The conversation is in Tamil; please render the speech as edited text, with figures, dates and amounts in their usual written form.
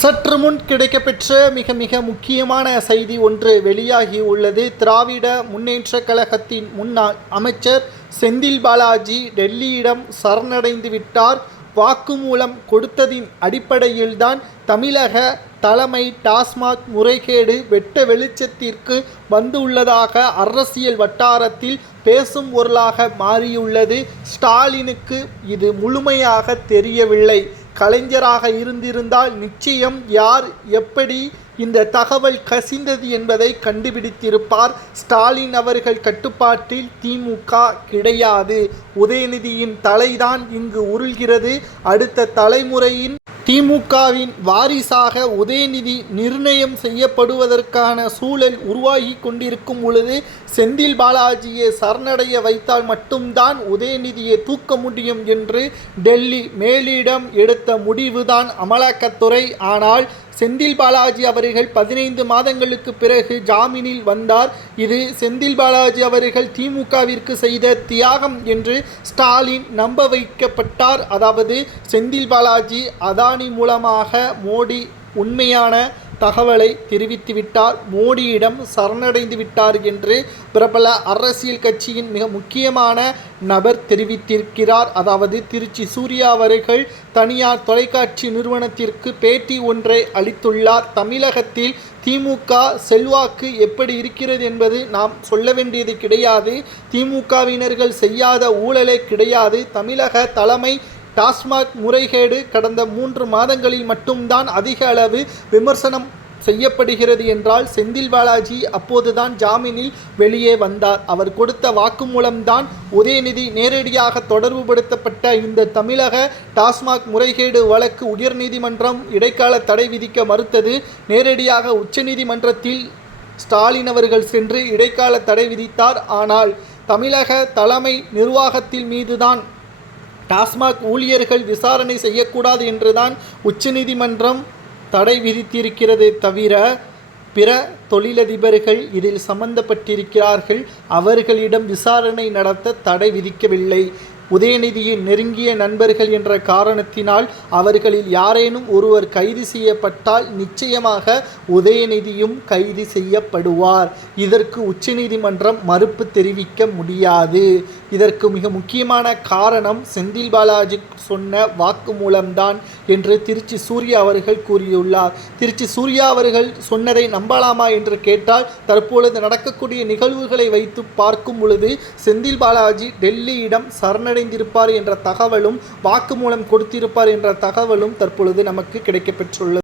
சற்று முன் கிடைக்கப்பெற்ற மிக மிக முக்கியமான செய்தி ஒன்று வெளியாகி உள்ளது. திராவிட முன்னேற்ற கழகத்தின் முன்னாள் அமைச்சர் செந்தில் பாலாஜி டெல்லியிடம் சரணடைந்து விட்டார். வாக்குமூலம் கொடுத்ததின் அடிப்படையில்தான் தமிழக தலைமை டாஸ்மாக் முறைகேடு வெட்ட வெளிச்சத்திற்கு வந்துள்ளதாக அரசியல் வட்டாரத்தில் பேசும் பொருளாக மாறியுள்ளது. ஸ்டாலினுக்கு இது முழுமையாக தெரியவில்லை. கலைஞராக இருந்திருந்தால் நிச்சயம் யார் எப்படி இந்த தகவல் கசிந்தது என்பதை கண்டுபிடித்திருப்பார். ஸ்டாலின் அவர்கள் கட்டுப்பாட்டில் திமுக கிடையாது. உதயநிதியின் தலைதான் இங்கு உருள்கிறது. அடுத்த தலைமுறையின் திமுகவின் வாரிசாக உதயநிதி நிர்ணயம் செய்யப்படுவதற்கான சூழல் உருவாகி கொண்டிருக்கும் பொழுது செந்தில் பாலாஜியை சரணடைய வைத்தால் மட்டும்தான் உதயநிதியை தூக்க முடியும் என்று டெல்லி மேலிடம் எடுத்த முடிவுதான் அமலாக்கத்துறை. ஆனால் செந்தில் பாலாஜி அவர்கள் 15 மாதங்களுக்கு பிறகு ஜாமீனில் வந்தார். இது செந்தில் பாலாஜி அவர்கள் திமுகவிற்கு செய்த தியாகம் என்று ஸ்டாலின் நம்ப வைக்கப்பட்டார். அதாவது செந்தில் பாலாஜி அதானி மூலமாக மோடி உண்மையான தகவலை தெரிவித்துவிட்டார், மோடியிடம் சரணடைந்து விட்டார் என்று பிரபல அரசியல் கட்சியின் மிக முக்கியமான நபர் தெரிவித்திருக்கிறார். அதாவது திருச்சி சூர்யா அவர்கள் தனியார் தொலைக்காட்சி நிறுவனத்திற்கு பேட்டி ஒன்றை அளித்துள்ளார். தமிழகத்தில் திமுக செல்வாக்கு எப்படி இருக்கிறது என்பது நாம் சொல்ல வேண்டியது கிடையாது. திமுகவினர்கள் செய்யாத ஊழலே கிடையாது. தமிழக தலைமை டாஸ்மாக் முறைகேடு கடந்த 3 மாதங்களில் மட்டும்தான் அதிக அளவு விமர்சனம் செய்யப்படுகிறது என்றால் செந்தில் பாலாஜி அப்போதுதான் ஜாமீனில் வெளியே வந்தார். அவர் கொடுத்த வாக்குமூலம்தான் உதயநிதி நேரடியாக தொடர்புபடுத்தப்பட்ட இந்த தமிழக டாஸ்மாக் முறைகேடு வழக்கு உயர்நீதிமன்றம் இடைக்கால தடை விதிக்க மறுத்தது. நேரடியாக உச்சநீதிமன்றத்தில் ஸ்டாலின் அவர்கள் சென்று இடைக்கால தடை விதித்தார். ஆனால் தமிழக தலைமை நிர்வாகத்தின் மீதுதான் டாஸ்மாக் ஊழியர்கள் விசாரணை செய்யக்கூடாது என்றுதான் உச்சநீதிமன்றம் தடை விதித்திருக்கிறது. தவிர பிற தொழிலதிபர்கள் இதில் சம்பந்தப்பட்டிருக்கிறார்கள். அவர்களிடம் விசாரணை நடத்த தடை விதிக்கவில்லை. உதயநிதியின் நெருங்கிய நண்பர்கள் என்ற காரணத்தினால் அவர்களில் யாரேனும் ஒருவர் கைது செய்யப்பட்டால் நிச்சயமாக உதயநிதியும் கைது செய்யப்படுவார். இதற்கு உச்சநீதிமன்றம் மறுப்பு தெரிவிக்க முடியாது. இதற்கு மிக முக்கியமான காரணம் செந்தில் பாலாஜி சொன்ன வாக்குமூலம்தான் என்று திருச்சி சூர்யா அவர்கள் கூறியுள்ளார். திருச்சி சூர்யா அவர்கள் சொன்னதை நம்பலாமா என்று கேட்டால் தற்பொழுது நடக்கக்கூடிய நிகழ்வுகளை வைத்து பார்க்கும் பொழுது செந்தில் பாலாஜி டெல்லியிடம் சரணடைந்திருப்பார் என்ற தகவலும் வாக்குமூலம் கொடுத்திருப்பார் என்ற தகவலும் தற்பொழுது நமக்கு கிடைக்கப்பெற்றுள்ளது.